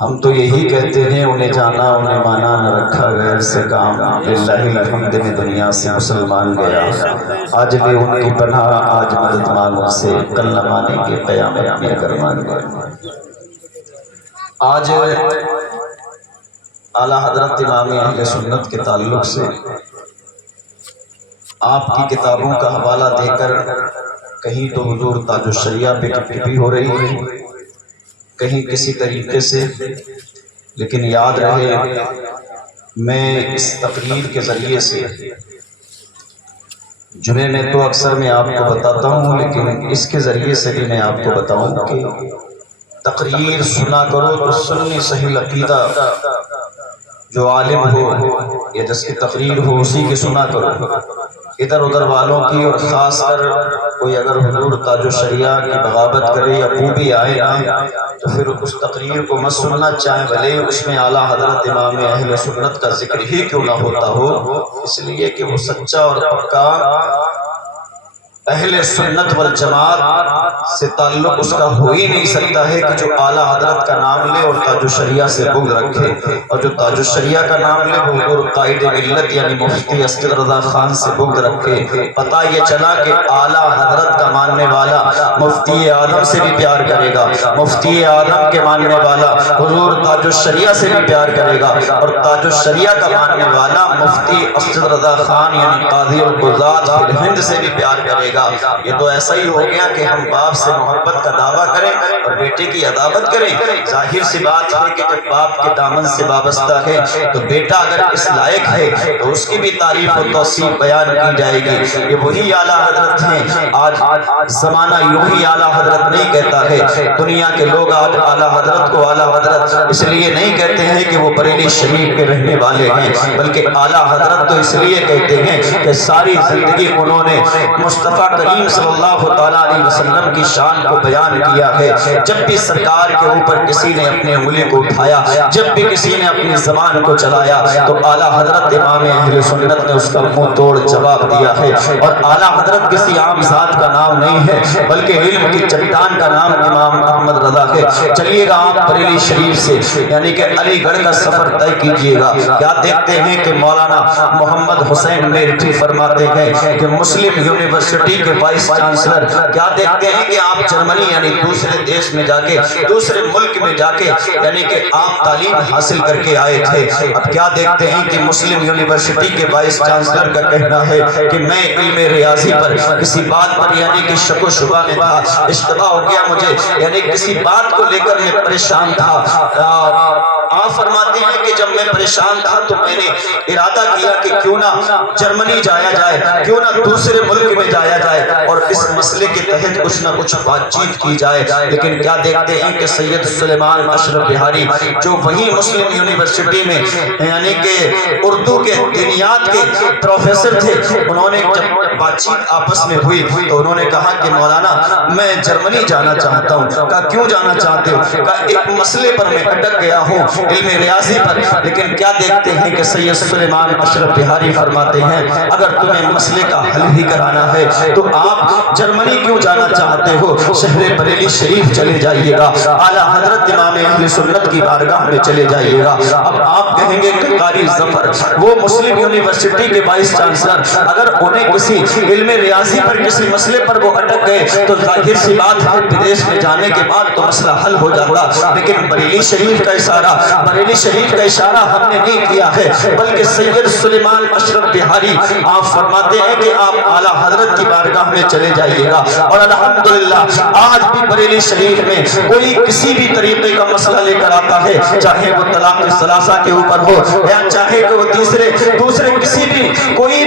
ہم تو یہی کہتے ہیں انہیں جانا انہیں مانا نہ رکھا غیر سے کام، للہ الحمد میں دنیا سے مسلمان گیا، آج لے ان کی پناہ آج مدد مانگ ان سے، کل نہ مانیں گے قیامت میں اگر مان گئے۔ آج اعلیٰ حضرت امام اہل سنت کے تعلق سے آپ کی کتابوں کا حوالہ دے کر کہیں تو حضور تاج الشریعہ پہ ٹپی ہو رہی ہے، کہیں کسی طریقے سے، لیکن یاد رہے میں اس تقریر کے ذریعے سے جمعے میں تو اکثر میں آپ کو بتاتا ہوں، لیکن اس کے ذریعے سے بھی میں آپ کو بتاؤں کہ تقریر سنا کرو تو سنی صحیح عقیدہ جو عالم ہو یا جس کی تقریر ہو اسی کی سنا کرو، ادھر ادھر والوں کی، اور خاص کر کوئی اگر حضور تاج الشریعہ کی بغاوت کرے یا وہ بھی آئے نا تو پھر اس تقریر کو مت سننا، چاہے بھلے اس میں اعلیٰ حضرت امام اہل سنت کا ذکر ہی کیوں نہ ہوتا ہو، اس لیے کہ وہ سچا اور پکا اہل سنت والجماعت سے تعلق اس کا ہو ہی نہیں سکتا ہے کہ جو اعلیٰ حضرت کا نام لے اور تاج الشریعہ سے بغض رکھے، اور جو تاج الشریعہ کا نام لے وہ حضور قائد ملت یعنی مفتی اسد رضا خان سے بغض رکھے۔ پتہ یہ چلا کہ اعلیٰ حضرت کا ماننے والا مفتی اعظم سے بھی پیار کرے گا، مفتی اعظم کے ماننے والا حضور تاج الشریعہ سے بھی پیار کرے گا، اور تاج الشریعہ کا ماننے والا مفتی اسد رضا خان یعنی قاضی القضات فی الہند سے بھی پیار کرے گا۔ یہ تو ایسا ہی ہو گیا کہ ہم باپ سے محبت کا دعویٰ کریں اور بیٹے کی عداوت کریں۔ ظاہر سی بات ہے کہ جب باپ کے دامن سے وابستہ ہے تو بیٹا اگر اس لائق ہے تو اس کی بھی تعریف و توصیف بیان کی جائے گی۔ یہ وہی اعلیٰ حضرت ہیں، آج زمانہ یوں ہی اعلیٰ حضرت نہیں کہتا ہے، دنیا کے لوگ آج اعلیٰ حضرت کو اعلیٰ حضرت اس لیے نہیں کہتے ہیں کہ وہ بریلی شریف کے رہنے والے ہیں، بلکہ اعلیٰ حضرت تو اس لیے کہتے ہیں کہ ساری زندگی انہوں نے مصطفیٰ کریم صلی اللہ تعالیٰ علیہ وسلم کی شان کو بیان کیا ہے۔ جب بھی سرکار کے اوپر کسی نے اپنے انگلی کو اٹھایا، جب بھی کسی نے اپنی زبان کو چلایا تو اعلیٰ حضرت امام اہل سنت نے اس کا منہ توڑ جواب دیا ہے۔ اور اعلیٰ حضرت کسی عام ذات کا نام نہیں ہے بلکہ علم کی چٹان کا نام امام احمد رضا ہے۔ چلیے گا آپ بریلی شریف سے یعنی کہ علی گڑھ کا سفر طے کیجئے گا۔ کیا دیکھتے ہیں کہ مولانا محمد حسین میرٹھی فرماتے ہیں کہ مسلم یونیورسٹی کے وائس چانسلر، کیا دیکھتے ہیں کہ آپ جرمنی یعنی دوسرے دیش میں جا کے، دوسرے ملک میں جا کے یعنی کہ آپ تعلیم حاصل کر کے آئے تھے، اب کیا دیکھتے ہیں کہ مسلم یونیورسٹی کے وائس چانسلر کا کہنا ہے کہ میں علم ریاضی پر کسی بات پر یعنی کہ شک و شبہ میں تھا، اشتباہ ہو گیا مجھے، یعنی کسی بات کو لے کر میں پریشان تھا۔ آپ فرماتے ہیں کہ جب میں پریشان تھا تو میں نے ارادہ کیا کہ کیوں نہ جرمنی جایا جائے، کیوں نہ دوسرے ملک میں جایا جائے اور اس مسئلے کے تحت کچھ نہ کچھ بات چیت کی جائے۔ لیکن کیا دیکھتے ہیں کہ سید سلیمان اشرف بہاری جو وہی مسلم یونیورسٹی میں یعنی کہ اردو کے دینیات کے پروفیسر تھے، انہوں نے جب بات چیت آپس میں ہوئی تو انہوں نے کہا کہ مولانا میں جرمنی جانا چاہتا ہوں۔ کہا کیوں جانا چاہتے ہو؟ کہا ایک مسئلے پر میں اٹک گیا ہوں علم ریاضی پر۔ لیکن کیا دیکھتے ہیں کہ سید سلیمان اشرف بہاری فرماتے ہیں اگر تمہیں مسئلے کا حل ہی کرانا ہے تو آپ جرمنی کیوں جانا چاہتے ہو، شہر بریلی شریف چلے جائیے گا، اعلیٰ حضرت امام اہل سنت کی بارگاہ میں چلے جائیے گا۔ اب آپ کہیں گے کہ قاری ظفر وہ مسلم یونیورسٹی کے وائس چانسلر اگر انہیں کسی علم ریاضی پر کسی مسئلے پر وہ اٹک گئے تو ظاہر سی بات ہے بدیش میں جانے کے بعد تو مسئلہ حل ہو جاتا، لیکن بریلی شریف کا اشارہ ہم نے نہیں کیا ہے بلکہ سید سلیمان اشرف بہاری آپ فرماتے ہیں کہ آپ اعلیٰ حضرت کی بارگاہ میں چلے جائیے گا۔ اور الحمدللہ آج بھی بریلی شریف میں کوئی کسی بھی طریقے کا مسئلہ لے کر آتا ہے، چاہے وہ طلاق ثلاثہ کے اوپر ہو یا چاہے کہ وہ دوسرے کسی بھی کوئی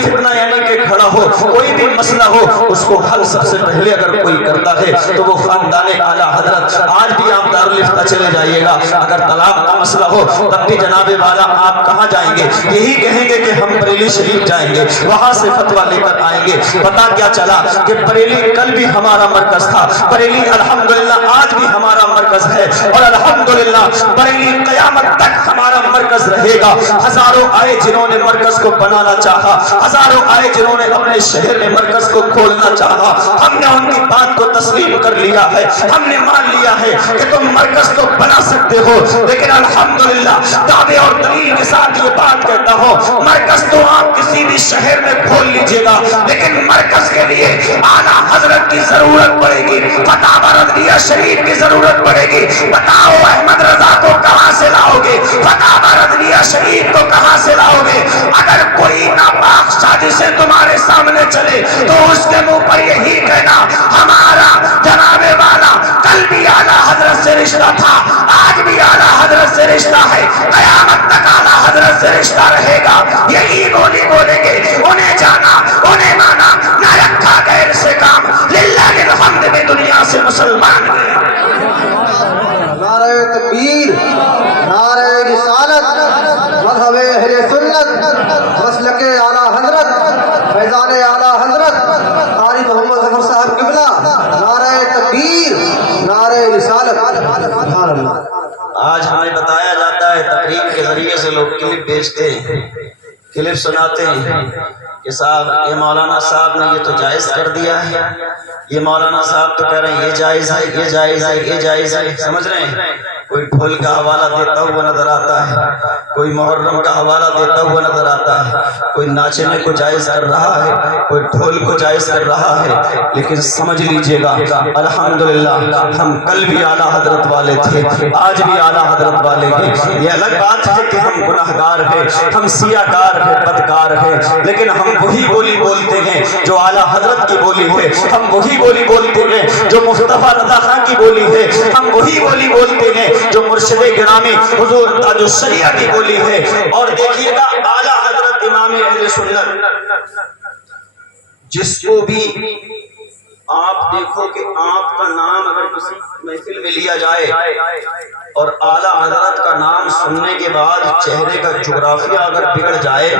فتنہ یعنی کہ کھڑا ہو، کوئی بھی مسئلہ ہو، اس کو حل سب سے پہلے اگر کوئی کرتا ہے تو وہ خاندان اعلیٰ حضرت۔ آج بھی آپ دارالفتہ چلے جائیے گا، اگر طلاق کا مسئلہ ہو تب بھی جناب والا آپ کہاں جائیں گے؟ یہی کہیں گے کہ ہم بریلی شریف جائیں گے، وہاں سے فتویٰ لے کر آئیں گے۔ پتا کیا چلا کہ بریلی کل بھی ہمارا مرکز تھا، بریلی الحمدللہ آج بھی ہمارا مرکز ہے، اور الحمدللہ بریلی قیامت تک ہمارا مرکز رہے گا۔ ہزاروں آئے جنہوں نے مرکز کو بنانا چاہا، ہزاروں آئے جنہوں نے اپنے شہر میں مرکز کو کھولنا چاہا، ہم نے ان کی بات کو تسلیم کر لیا ہے، ہم نے مان لیا ہے کہ تم مرکز تو بنا سکتے کرتے ہو، لیکن الحمدللہ دعوے اور دلیل کے ساتھ یہ بات کہتا ہوں، مرکز تو آپ کسی بھی شہر میں کھول لیجئے گا، لیکن مرکز کے لیے اعلیٰ حضرت کی ضرورت پڑے گی، فتح رضویہ شریف کی ضرورت پڑے گی۔ بتاؤ احمد رضا کو کہاں سے لاؤ گے؟ فتح رضویہ شریف کو کہاں سے لاؤ گے؟ اگر کوئی ناپاک سازشیں تمہارے سامنے چلے تو اس کے منہ پر یہی کہنا، ہمارا جناب والا کل بھی اعلیٰ حضرت سے رشتہ تھا، آج بھی اعلیٰ حضرت سے رشتہ ہے، قیامت تک اعلیٰ حضرت سے رشتہ رہے گا۔ یہی بولی بولیں گے، انہیں جانا انہیں مانا، نہ رکھا غیر سے کام، للہ الحمد میں دنیا سے مسلمان گئے۔ نعرہ تکبیر، نعرہ رسالت، مذہب اہل سنت، مسلک اعلیٰ حضرت، فیضان اعلیٰ حضرت قاری محمد ظفر صاحب قبلہ، نعرہ تکبیر، نعرہ رسالت۔ سبحان اللہ۔ آج ہمیں بتایا جاتا ہے، تقریر کے ذریعے سے لوگ کلپ بیچتے ہیں، کلپ سناتے ہیں کہ صاحب یہ مولانا صاحب نے یہ تو جائز کر دیا ہے، یہ مولانا صاحب تو کہہ رہے ہیں یہ جائز ہے، یہ جائز ہے، یہ جائز ہے۔ سمجھ رہے ہیں؟ کوئی ڈھول کا حوالہ دیتا ہوا نظر آتا ہے، کوئی محرم کا حوالہ دیتا ہوا نظر آتا ہے، کوئی ناچنے کو جائز کر رہا ہے، کوئی ڈھول کو جائز کر رہا ہے، لیکن سمجھ لیجئے گا الحمدللہ ہم کل بھی اعلیٰ حضرت والے تھے، آج بھی اعلیٰ حضرت والے ہیں۔ یہ الگ بات ہے کہ ہم گناہگار ہیں، ہم سیاہ کار ہیں، بدکار ہیں، لیکن ہم وہی بولی بولتے ہیں جو اعلیٰ حضرت کی بولی ہے، ہم وہی بولی بولتے ہیں جو مصطفیٰ رضا خان کی بولی ہے، ہم وہی بولی بولتے ہیں جو مرشد گرامی حضور تاج الشریعہ کی بولی ہے۔ اور دیکھیے گا اعلیٰ حضرت امام اہل سنت، جس کو بھی آپ دیکھو کہ آپ کا نام اگر کسی محفل میں لیا جائے اور اعلیٰ حضرت کا نام سننے کے بعد چہرے کا جغرافیہ اگر بگڑ جائے،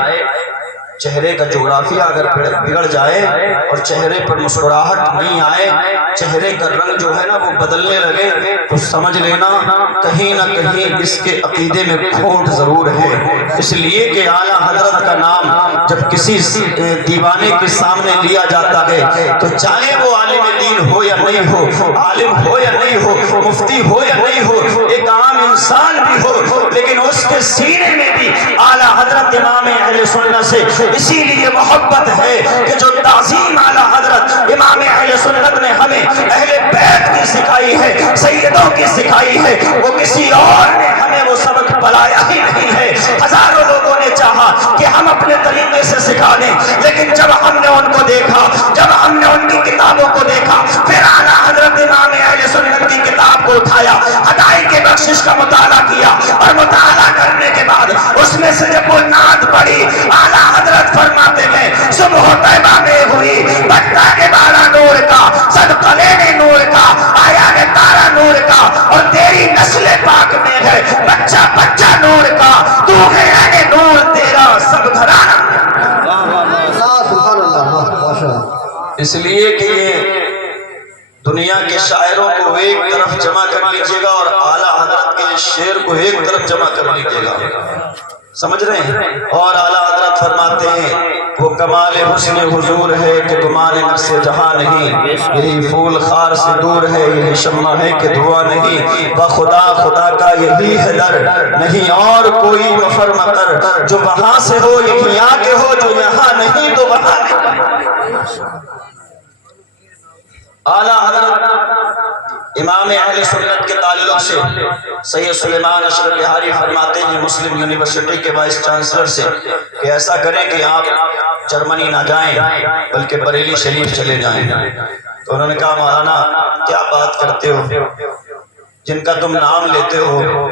چہرے کا جغرافیہ اگر بگڑ جائے اور چہرے پر مسکراہٹ نہیں آئے، چہرے کا رنگ جو ہے نا وہ بدلنے لگے، تو سمجھ لینا کہیں نہ کہیں اس کے عقیدے میں کھوٹ ضرور ہے۔ اس لیے کہ اعلیٰ حضرت کا نام جب کسی دیوانے کے سامنے لیا جاتا ہے تو چاہے وہ عالم دین ہو یا نہیں ہو، عالم ہو یا نہیں ہو، مفتی ہو یا نہیں ہو، ایک عام انسان بھی ہو، لیکن اس کے سینے میں بھی اعلیٰ حضرت امام اہل سنت سے اسی لیے محبت ہے کہ جو تعظیم اعلیٰ حضرت امام اہل سنت نے ہمیں اہل بیت کی سکھائی ہے، سیدوں کی سکھائی ہے، وہ کسی اور نے ہمیں وہ سبق پلایا ہی نہیں ہے۔ ہزاروں لوگوں نے چاہا کہ ہم اپنے طریقے سے سکھا دیں، لیکن جب ہم نے ان کو دیکھا، جب ہم نے ان کی کتابوں کو دیکھا، پھر اعلیٰ حضرت امام اہل سنت کی کتاب کو اٹھایا، ہدایت کے بخشش کا مطالعہ کیا، اور مطالعہ کرنے کے بعد اس میں سے جب وہ نعت پڑھی، اعلیٰ حضرت فرماتے ہیں صبح طیبہ میں ہوئی بٹا کے بارہ نور کا، صدقہ لینے نور کا، آیا ہے تارا نور کا، اور تیری نسل پاک میں ہے بچہ بچہ نور کا، تو ہے اے نور تیرا سب گھرانہ۔ اس لیے کہ یہ دنیا کے شاعروں کو ایک طرف جمع کر لیجئے گا اور اعلیٰ حضرت کے شعر کو ایک طرف جمع کر لیجئے گا، سمجھ رہے ہیں؟ اور اعلیٰ حضرت فرماتے ہیں وہ کمال حسن حضور ہے کہ گمان نفس جہاں نہیں، یہی پھول خار سے دور ہے، یہی شمع ہے کہ دھواں نہیں، بخدا خدا کا یہی ہے در، نہیں اور کوئی مفر مقر، جو وہاں سے ہو یہی یہاں کے ہو، جو یہاں نہیں تو وہاں نہیں۔ اعلیٰ حضرت امام اہل سنت کے تعلق سے سید سلیمان اشرف بہاری فرماتے ہیں مسلم یونیورسٹی کے وائس چانسلر سے کہ ایسا کریں کہ آپ جرمنی نہ جائیں بلکہ بریلی شریف چلے جائیں۔ تو انہوں نے کہا مولانا کیا بات کرتے ہو، جن کا تم نام لیتے ہو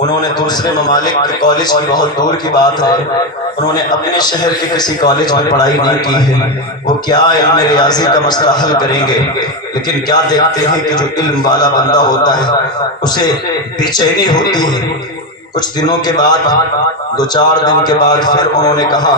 انہوں نے دوسرے ممالک کے کالج کی بہت دور کی بات ہے، انہوں نے اپنے شہر کے کسی کالج میں پڑھائی نہیں کی ہے، وہ کیا علم ریاضی کا مسئلہ حل کریں گے، لیکن کیا دیکھتے ہیں کہ جو علم والا بندہ ہوتا ہے اسے بے چینی ہوتی ہے۔ کچھ دنوں کے بعد، دو چار دن کے بعد پھر انہوں نے کہا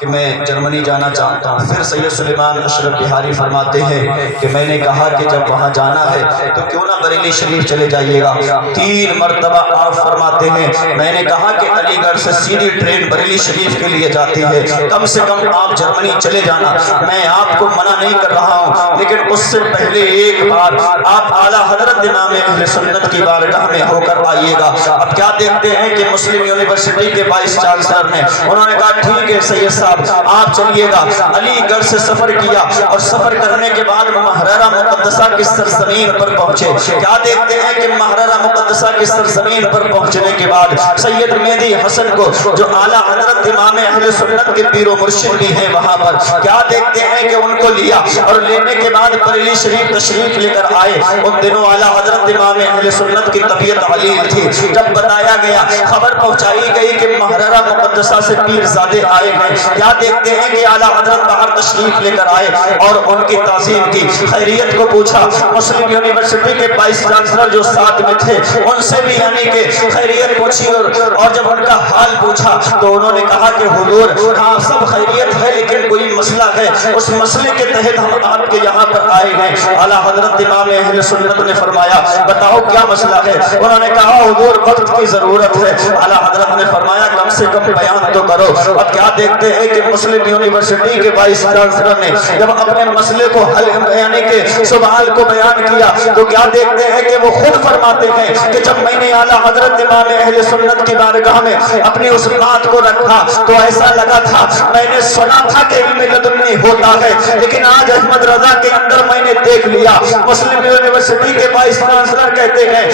کہ میں جرمنی جانا چاہتا ہوں. پھر سید سلیمان اشرف بہاری فرماتے ہیں کہ میں نے کہا کہ جب وہاں جانا ہے تو کیوں نہ بریلی شریف چلے جائیے گا. 3 مرتبہ آپ فرماتے ہیں میں نے کہا کہ علی گڑھ سے سیدھی ٹرین بریلی شریف کے لیے جاتی ہے, کم سے کم آپ جرمنی چلے جانا. میں آپ کو منع نہیں کر رہا ہوں, لیکن اس سے پہلے ایک بار آپ اعلیٰ حضرت امام اہل سنت کی بارگاہ میں ہو کر آئیے گا. اب کیا دیکھتے ہیں کہ مسلم یونیورسٹی کے وائس چانسلر نے انہوں نے کہا ٹھیک ہے سید صاحب آپ چلیے گا. علی گڑھ سے سفر کیا اور سفر کرنے کے بعد محررہ مقدسہ کی سرزمین پر پہنچے. کیا دیکھتے ہیں کہ محررہ مقدسہ کی سرزمین پر پہنچنے کے بعد سید مہدی حسن کو جو اعلیٰ حضرت امام اہل سنت کے پیر و مرشد بھی ہیں وہاں پر, کیا دیکھتے ہیں کہ ان کو لیا اور لینے کے بعد بریلی شریف تشریف لے کر آئے. ان دنوں اعلیٰ حضرت امام اہل سنت کی طبیعت علیل تھی. جب بتایا گیا, خبر پہنچائی گئی کہ محررہ مقدسہ سے پیر زادے آئے ہیں, کیا دیکھتے ہیں کہ اعلیٰ حضرت باہر تشریف لے کر آئے اور ان کی تعظیم کی. خیریت کو پوچھا, مسلم یونیورسٹی کے وائس چانسلر جو ساتھ میں تھے ان سے بھی یعنی کہ خیریت پوچھی, اور جب ان کا حال پوچھا تو انہوں نے کہا کہ حضور ہاں سب خیریت ہے لیکن کوئی مسئلہ ہے, اس مسئلے کے تحت ہم آپ کے یہاں پر آئے ہیں. اعلیٰ حضرت امام اہل سنت نے فرمایا بتاؤ کیا مسئلہ ہے. انہوں نے کہا حضور وقت کی ضرورت ہے. اعلیٰ حضرت نے فرمایا کم سے کم بیان تو کرو. اب کیا دیکھتے ہیں کہ مسلم یونیورسٹی کے وائس چانسلر نے جب اپنے مسئلے کو حل یعنی کہ سوال کو بیان کیا تو کیا دیکھتے ہیں کہ وہ خود فرماتے ہیں کہ جب میں نے اعلیٰ حضرت امام اہل سنت کی بارگاہ میں اپنی اس بات کو رکھا تو ایسا لگا تھا, میں نے سنا تھا کہ علم لدنی ہوتا ہے, لیکن آج احمد رضا کے اندر میں نے دیکھ لیا. مسلم یونیورسٹی کے وائس چانسلر کہتے ہیں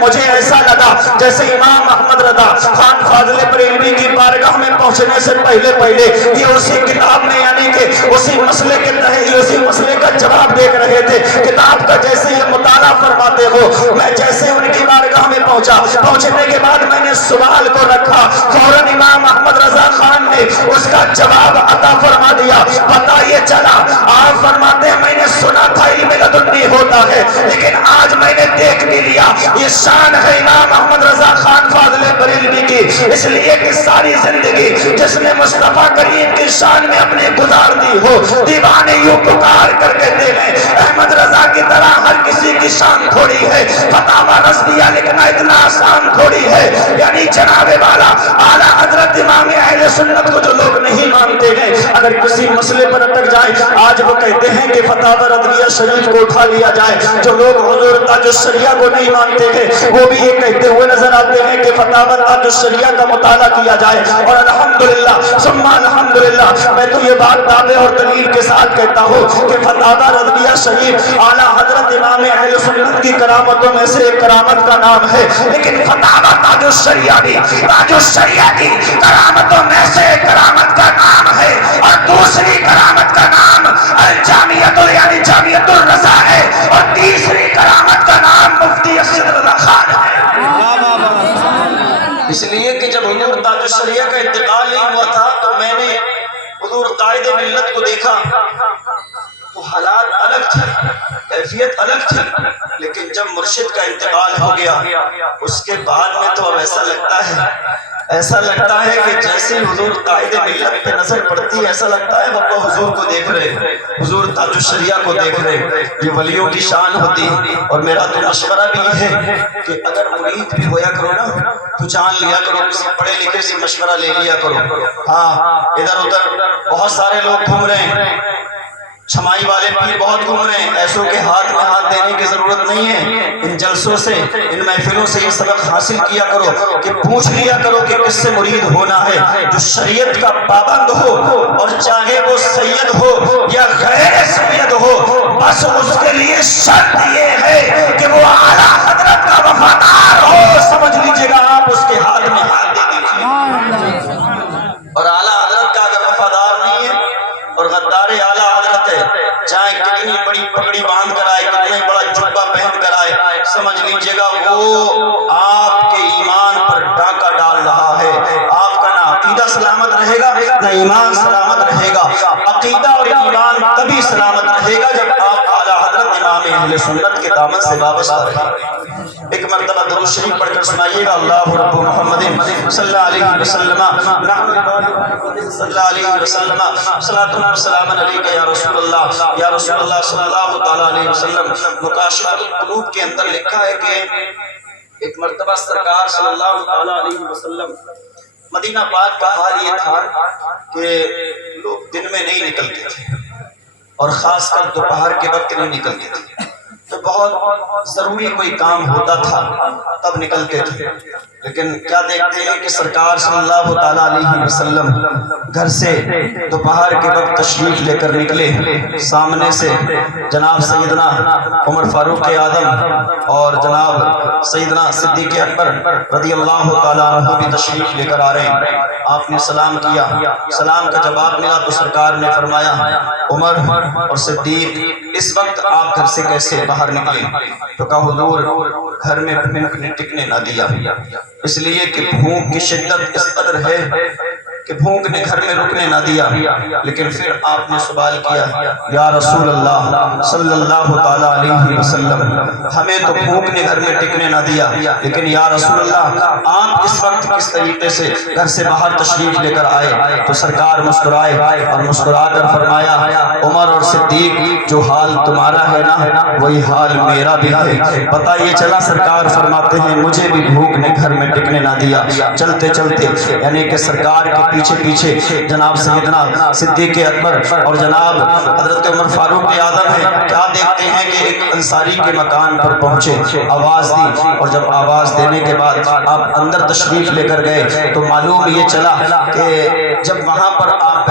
مجھے ایسا لگا جیسے امام احمد رضا خان فاضل بریلوی کی بارگاہ میں پہنچنے سے پہلے یہ اسی کتاب میں یعنی کہ اسی مسئلے کے تحت اسی مسئلے کا جواب دیکھ رہے تھے. کتاب کا جیسے یہ مطالعہ فرماتے ہو, میں جیسے ان کی بارگاہ میں پہنچنے کے بعد میں نے سوال کو رکھا, فوراً امام احمد رضا خان نے اس کا جواب عطا فرما دیا. پتہ یہ چلا, آپ فرماتے ہیں میں نے سنا تھا علم لدنی ہوتا ہے لیکن آج میں نے دیکھ بھی لیا. یہ شان ہے امام احمد رضا خان فاضل بریلوی کی, اس لیے کہ ساری زندگی جس نے مصطفیٰ کریم کی شان میں اپنے گزار دی ہو, دیوانے یوں پکار کر کہتے ہیں احمد رضا کی طرح ہر کسی کی شان تھوڑی ہے, فتاوی رضویہ لکھنا اتنا آسان تھوڑی ہے. یعنی جناب والا اعلیٰ حضرت امام اہل سنت کو جو لوگ نہیں مانتے ہیں, اگر کسی مسئلے پر اٹک جائے, آج وہ کہتے ہیں کہ فتاوی رضویہ شریف کو اٹھا لیا جائے. جو لوگ حضور تاج الشریعہ کو نہیں مانتے ہیں وہ بھی یہ کہتے ہوئے نظر آتے ہیں کہ فتاوی تاج الشریعہ کا مطالعہ کیا جائے. اور الحمدللہ ثم الحمدللہ میں تو یہ بات دعوے اور دلیل کے ساتھ کہتا ہوں کہ فتاوی رضویہ شریف اعلیٰ حضرت امام اہل سنت کی کرامتوں میں سے ایک کرامت کا نام ہے, لیکن فتاوی تاج الشریعہ بھی تاج الشریعہ کی کرامتوں میں سے ایک کرامت کا نام ہے. اور دوسری کرامت کا نام الجامعۃ یعنی جامعۃ الرضا ہے, اور تیسری کرامت کا نام مفتی اسد رضا خان ہے. اس لیے کہ جب حضور تاج الشریعہ کا انتقال نہیں ہوا تھا تو میں نے حضور قائد ملت کو دیکھا تو حالات الگ تھے, کیفیت الگ تھی, لیکن جب مرشد کا انتقال ہو گیا اس کے بعد میں تو اب ایسا لگتا ہے کہ جیسے حضور قائد ملت پہ نظر پڑتی ہے ایسا لگتا ہے وہ حضور کو دیکھ رہے, حضور تاج الشریعہ کو دیکھ رہے. یہ ولیوں کی شان ہوتی. اور میرا تو مشورہ بھی یہ ہے کہ اگر مرید بھی ہویا کرو نا تو جان لیا کرو, کسی پڑھے لکھے سے مشورہ لے لیا کرو. ہاں ادھر ادھر بہت سارے لوگ گھوم رہے ہیں, چھمائی والے پیر بہت گھوم رہے ہیں, ایسوں کے ہاتھ میں ہاتھ دینے کی ضرورت نہیں ہے. ان جلسوں سے ان محفلوں سے یہ سبق حاصل کیا کرو کہ پوچھ لیا کرو کہ کس سے مرید ہونا ہے. جو شریعت کا پابند ہو اور چاہے وہ سید ہو یا غیر سید ہو, بس اس کے لیے شرط یہ ہے کہ وہ اعلیٰ حضرت کا وفادار ہو. سمجھ لیجئے گا آپ اس کے ہاتھ میں ہاتھ دے دیجیے. اور اعلیٰ حضرت کا اگر وفادار نہیں ہے اور غدار اعلیٰ حضرت ہے, چاہے کتنی بڑی پگڑی باندھ کر آئے, کتنا بڑا جبہ پہن کر آئے, سمجھ لیجئے گا وہ آپ کے ایمان پر ڈاکہ ڈال رہا ہے. آپ کا نہ عقیدہ سلامت رہے گا نہ ایمان سلامت رہے گا. عقیدہ اور ایمان تبھی سلامت رہے گا جب آپ اعلیٰ حضرت امام اہل سنت کے دامن سے وابستہ رہیں. ایک مرتبہ درود درود شریف پڑھ کر سنائیے گا. اللہ رب محمد صلی اللہ علیہ وسلم صلی اللہ علیہ وسلم صلاۃ و سلام علیک یا رسول اللہ یا رسول اللہ صلی اللہ تعالی علیہ وسلم. مکاشف القلوب کے اندر لکھا ہے کہ ایک مرتبہ سرکار صلی اللہ تعالی علیہ وسلم مدینہ پاک کا حال یہ تھا کہ لوگ دن میں نہیں نکلتے تھے اور خاص کر دوپہر کے وقت نہیں نکلتے تھے. تو بہت ضروری کوئی کام ہوتا تھا تب نکلتے تھے. لیکن کیا دیکھتے ہیں کہ سرکار صلی اللہ تعالیٰ علیہ وسلم گھر سے دوپہر کے وقت تشریف لے کر نکلے. سامنے سے جناب سیدنا عمر فاروق اعظم اور جناب سیدنا صدیق اکبر رضی اللہ تعالیٰ عنہ بھی تشریف لے کر آ رہے ہیں. آپ نے سلام کیا. سلام کا جواب ملا تو سرکار نے فرمایا عمر اور صدیق اس وقت آپ گھر سے کیسے باہر نکلے؟ تو کہا حضور گھر میں بھوک نے ٹکنے نہ دیا، اس لیے کہ بھوک کی شدت اس قدر ہے کہ بھوک نے گھر میں رکنے نہ دیا. لیکن پھر آپ نے سوال کیا یا رسول اللہ صلی اللہ تعالیٰ علیہ وسلم ہمیں تو بھوک نے گھر میں ٹکنے نہ دیا، لیکن یا رسول اللہ آپ اس وقت کس طریقے سے گھر سے باہر تشریف لے کر آئے؟ تو سرکار مسکرائے اور مسکرا کر فرمایا عمر اور صدیق جو حال تمہارا ہے نا وہی حال میرا بھی ہے. پتہ یہ چلا سرکار فرماتے ہیں مجھے بھی بھوک نے گھر میں ٹکنے نہ دیا. چلتے چلتے یعنی کہ سرکار کے پیچھے پیچھے جناب سیدنا صدیق اکبر اور جناب حضرت عمر فاروق اعظم ہیں. کیا دیکھتے ہیں کہ ایک انصاری کے مکان پر پہنچے، آواز دی اور جب آواز دینے کے بعد آپ اندر تشریف لے کر گئے تو معلوم یہ چلا کہ جب وہاں پر آپ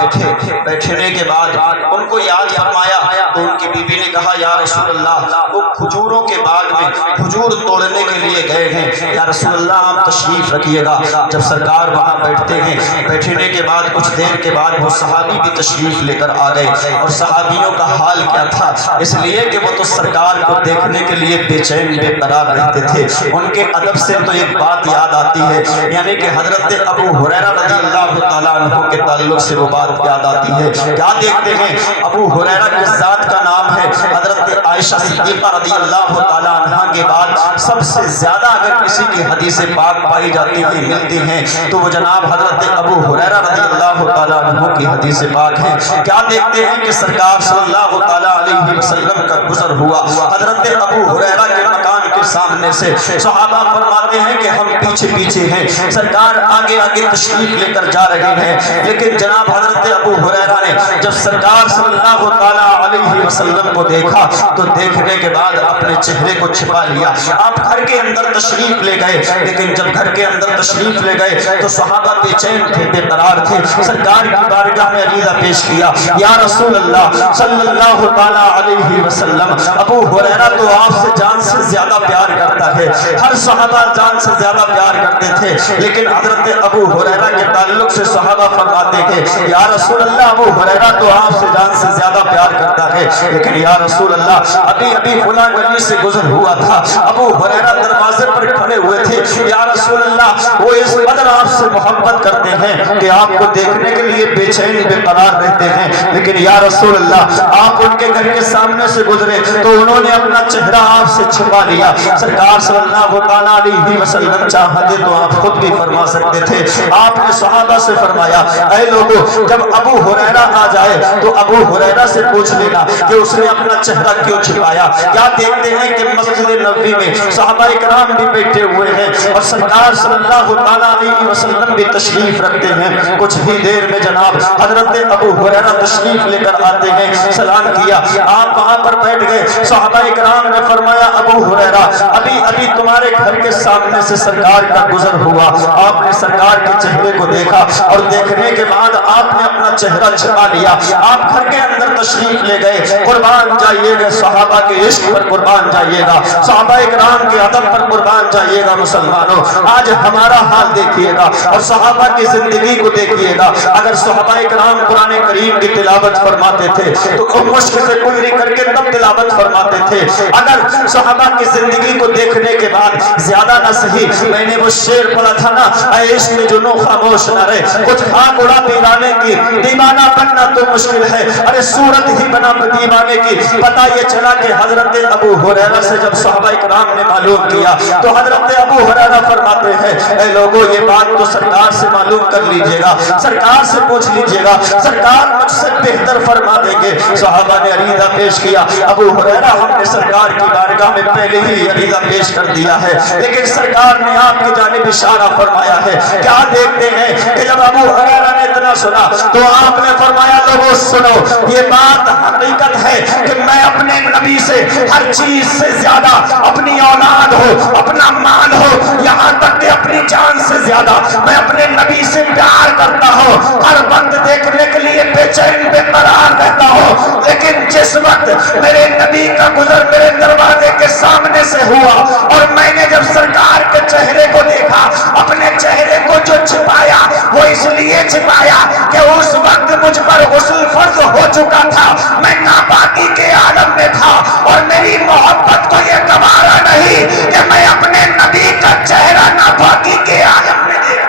بیٹھنے کے بعد ان کو یاد فرمایا تو ان کی بیوی نے کہا یا رسول اللہ وہ کھجوروں کے باغ میں کھجور توڑنے کے لیے گئے ہیں، یا رسول اللہ آپ تشریف رکھیے گا. جب سرکار وہاں بیٹھتے ہیں بیٹھنے کے بعد کچھ دیر کے بعد وہ صحابی بھی تشریف لے کر آ گئے. اور صحابیوں کا حال کیا تھا؟ اس لیے کہ وہ تو سرکار کو دیکھنے کے لیے بے چین بے قرار رہتے تھے. ان کے ادب سے تو ایک بات یاد آتی ہے، یعنی کہ حضرت ابو ہریرہ رضی اللہ تعالیٰ عنہ کے تعلق سے وہ بات یاد آتی ہے. کیا دیکھتے ہیں ابو ہریرہ کی ذات کا نام ہے حضرت عائشہ صدیقہ رضی اللہ تعالیٰ عنہ کے بعد سب سے زیادہ اگر کسی کی حدیث پاک پائی جاتی ہیں ملتی ہیں تو وہ جناب حضرت ابو ہریرہ رضی اللہ تعالیٰ عنہ کی حدیث پاک ہے. کیا دیکھتے ہیں کہ سرکار صلی اللہ تعالیٰ علیہ وسلم کا گزر ہوا حضرت ابو ہریرہ کے مکان کے سامنے سے. صحابہ فرماتے ہیں کہ ہم پیچھے پیچھے ہیں، سرکار آگے آگے تشریف لے کر جا رہے ہیں. لیکن جناب حضرت ابو ہریرہ نے جب سرکار صلی اللہ تعالیٰ علیہ وسلم کو دیکھا تو دیکھنے کے بعد اپنے چہرے کو چھپا لیا. آپ گھر کے اندر تشریف لے گئے، لیکن جب گھر کے اندر تشریف لے گئے تو صحابہ بے چین تھے، بے قرار تھے. سرکار کی بارگاہ میں عریضہ پیش کیا یا رسول اللہ صلی اللہ تعالیٰ علیہ وسلم ابو ہریرہ تو آپ سے جان سے زیادہ پیار کرتا ہے. ہر صحابہ جان سے زیادہ پیار کرتے تھے، لیکن حضرت ابو ہریرہ کے تعلق سے صحابہ فرماتے تھے یا رسول اللہ ابو ہریرہ تو آپ سے جان سے زیادہ پیار کرتا ہے، لیکن یا رسول اللہ ابھی فلاں گلی سے گزر ہوا تھا، ابو ہریرہ دروازے پر کھڑے ہوئے تھے، یا رسول اللہ وہ اس قدر آپ سے محبت کرتے ہیں کہ آپ کو دیکھنے کے لیے بے چین بے قرار رہتے ہیں، لیکن یا رسول اللہ آپ ان کے گھر کے سامنے سے گزرے تو انہوں نے اپنا چہرہ آپ سے چھپا لیا. سرکار صلی اللہ تعالیٰ علیہ وسلم چاہتے تو آپ خود بھی فرما سکتے تھے. آپ نے صحابہ سے فرمایا اے لوگوں جب ابو ہریرہ آ جائے تو ابو ہریرہ سے پوچھ لینا کہ اس نے اپنا چہرہ کیوں چھپایا. کیا دیکھتے ہیں کہ مسجد نبوی میں صحابہ کرام بھی بیٹھے ہوئے ہیں اور سرکار صلی اللہ تعالیٰ علیہ وسلم بھی تشریف رکھتے ہیں. کچھ ہی دیر میں جناب حضرت ابو ہریرہ تشریف لے کر آتے ہیں. سلام کیا، آپ وہاں پر بیٹھ گئے. صحابہ کرام نے فرمایا ابو ہریرہ ابھی تمہارے گھر کے سامنے سے سرکار کا گزر ہوا. آپ نے سرکار کے چہرے کو دیکھا اور دیکھنے کے بعد آپ نے اپنا چہرہ چھپا لیا. آپ گھر کے اندر تشریف لے گئے. قربان جائیے گا صحابہ کے عشق پر، قربان جائیے گا صحابہ کرام کے ادب پر، قربان جائیے گا مسلمانوں. آج ہمارا حال دیکھیے گا اور صحابہ کی زندگی کو دیکھیے گا. اگر صحابہ کرام قرآن کریم کی تلاوت فرماتے تھے تو مشق سے کوئی کر کے تب تلاوت فرماتے تھے. اگر صحابہ کی زندگی زندگی کو دیکھنے کے بعد زیادہ نہ سہی میں نے وہ شعر پڑھا تھا نا، اے عشق میں جنوں خاموش نہ رہے، کچھ خاک اڑا دیوانے کی، دیوانہ بننا تو مشکل ہے، ارے صورت ہی بنا دیوانے کی۔ پتہ یہ چلا کہ حضرت ابو ہریرہ سے جب صحابہ کرام نے معلوم کیا تو حضرت ابو ہریرہ فرماتے ہیں اے لوگوں یہ بات تو سرکار سے معلوم کر لیجئے گا، سرکار سے پوچھ لیجئے گا، سرکار مجھ سے بہتر فرما دیں گے۔ صحابہ نے عریضہ پیش کیا، ابو ہریرہ ہم نے سرکار کی بارگاہ میں پہلے ہی عریضہ پیش کر دیا ہے، لیکن سرکار نے آپ کی جانب اشارہ فرمایا ہے۔ کیا دیکھتے ہیں کہ جب ابو ہریرہ نے اتنا سنا تو آپ نے فرمایا لوگوں سنو، یہ بات حقیقت ہے کہ میں اپنے نبی سے ہر چیز سے زیادہ اپنی اولاد ہو، اپنا مال ہو، یہاں تک کہ اپنی جان سے زیادہ میں اپنے نبی سے پیار کرتا ہوں، ہر وقت دیکھنے کے لیے بے چین بے قرار رہتا ہوں، لیکن جس وقت میرے نبی کا گزر میرے دروازے کے سامنے سے ہوا اور میں نے جب سرکار کے چہرے کو دیکھا، اپنے چہرے کو جو چھپایا وہ اس لیے چھپایا کہ اس وقت مجھ پر غسل فرض ہو چکا تھا، میں ناپاکی کے عالم میں تھا اور میری محبت کو یہ گوارا نہیں کہ میں اپنے نبی کا چہرہ ناپاکی کے عالم میں دیکھ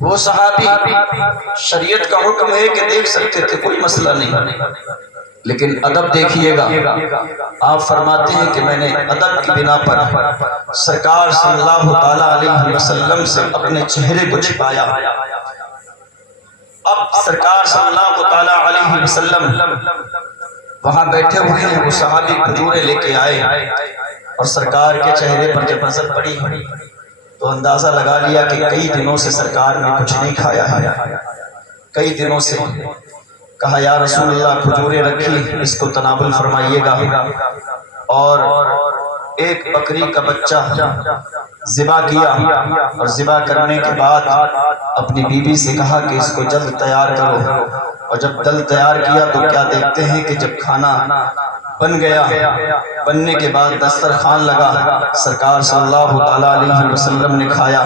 وہ صحابی شریعت کا حکم ہے کہ دیکھ سکتے تھے، کوئی مسئلہ نہیں، لیکن ادب دیکھیے گا۔ آپ فرماتے ہیں کہ میں نے ادب کی بنا پر سرکار صلی اللہ تعالیٰ علیہ وسلم سے اپنے چہرے کو چھپایا۔ اب سرکار صلی اللہ تعالیٰ علیہ وسلم وہاں بیٹھے ہوئے ہیں، وہ صحابی کھجوریں لے کے آئے اور سرکار کے چہرے پر جب نظر پڑی تو اندازہ لگا لیا کہ کئی دنوں سے سرکار نے کچھ نہیں کھایا ہے، کئی دنوں سے۔ کہا یا رسول اللہ کھجوریں رکھی، اس کو تناول فرمائیے گا، اور ایک بکری کا بچہ ذبح کیا اور ذبح کرنے کے بعد اپنی بیوی سے کہا کہ اس کو جلد تیار کرو، اور جب جلد تیار کیا تو کیا دیکھتے ہیں کہ جب کھانا بن گیا، بننے کے بعد دسترخوان لگا، سرکار صلی اللہ تعالیٰ علیہ وسلم نے کھایا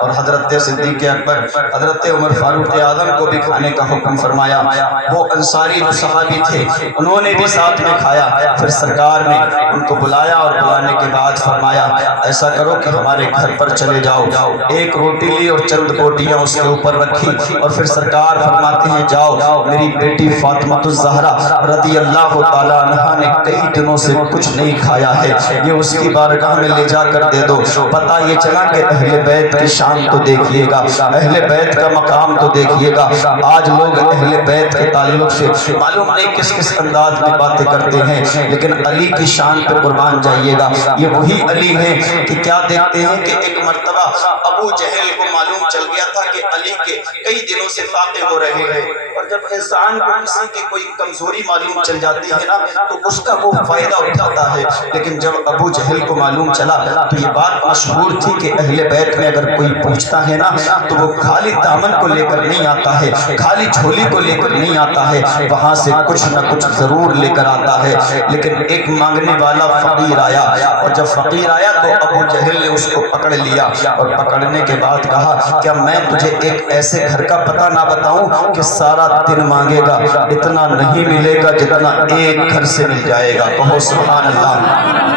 اور حضرت صدیق اکبر حضرت عمر فاروق اعظم کو بھی کھانے کا حکم فرمایا۔ وہ انصاری جو صحابی تھے انہوں نے بھی ساتھ میں کھایا، پھر سرکار نے ان کو بلایا اور بلانے کے بعد فرمایا ایسا کرو کہ ہمارے گھر پر چلے جاؤ۔ ایک روٹی لی اور چند روٹیاں اس کے اوپر رکھی اور پھر سرکار فرماتے ہیں جاؤ، میری بیٹی فاطمہ الزہرا رضی اللہ تعالیٰ عنہا نے کئی دنوں سے کچھ نہیں کھایا ہے، یہ اس کی بارگاہ میں لے جا کر دے دو۔ پتہ یہ چلا کہ اہل بیت کی شان تو دیکھیے گا، اہل بیت کا مقام تو دیکھیے گا۔ آج لوگ اہل بیت کے تعلق سے معلوم نہیں کس کس انداز میں باتیں کرتے ہیں، لیکن علی کی شان پہ قربان جائیے گا، یہ وہی علی ہے کہ کیا دیکھتے ہیں کہ ایک مرتبہ ابو جہل کو معلوم چل گیا تھا کہ علی کے کئی دنوں سے فاتح ہو رہے ہیں، اور جب انسان کو کسی کی کوئی کمزوری معلوم چل جاتی ہے نا تو اس کا وہ فائدہ اٹھاتا ہے، لیکن جب ابو جہل کو معلوم چلا تو یہ بات مشہور تھی کہ اہل بیت میں اگر کوئی پوچھتا ہے نا تو وہ خالی دامن کو لے کر نہیں آتا ہے، خالی جھولی کو لے کر نہیں آتا ہے، وہاں سے کچھ نہ کچھ ضرور لے کر آتا ہے۔ لیکن ایک مانگنے والا فقیر آیا، اور جب فقیر آیا تو ابو جہل نے اس کو پکڑ لیا اور پکڑنے کے بعد کہا کیا میں تجھے ایک ایسے گھر کا پتہ نہ بتاؤں کہ سارا دن مانگے گا اتنا نہیں ملے گا جتنا ایک گھر سے مل جائے گا؟ کہو سبحان اللہ۔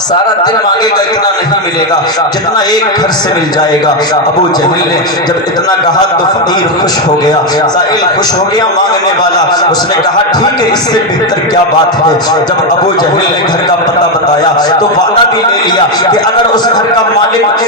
سارا دن مانگے گا اتنا نہیں ملے گا جتنا ایک گھر سے مل جائے گا۔ ابو جہل نے جب اتنا کہا تو فقیر خوش ہو گیا، سائل خوش ہو گیا، مانگنے والا اس نے کہا ٹھیک ہے، اس سے بہتر کیا بات ہے۔ جب ابو جہل نے گھر کا پتہ بتایا تو وعدہ بھی لے لیا کہ اگر اس گھر کا مالک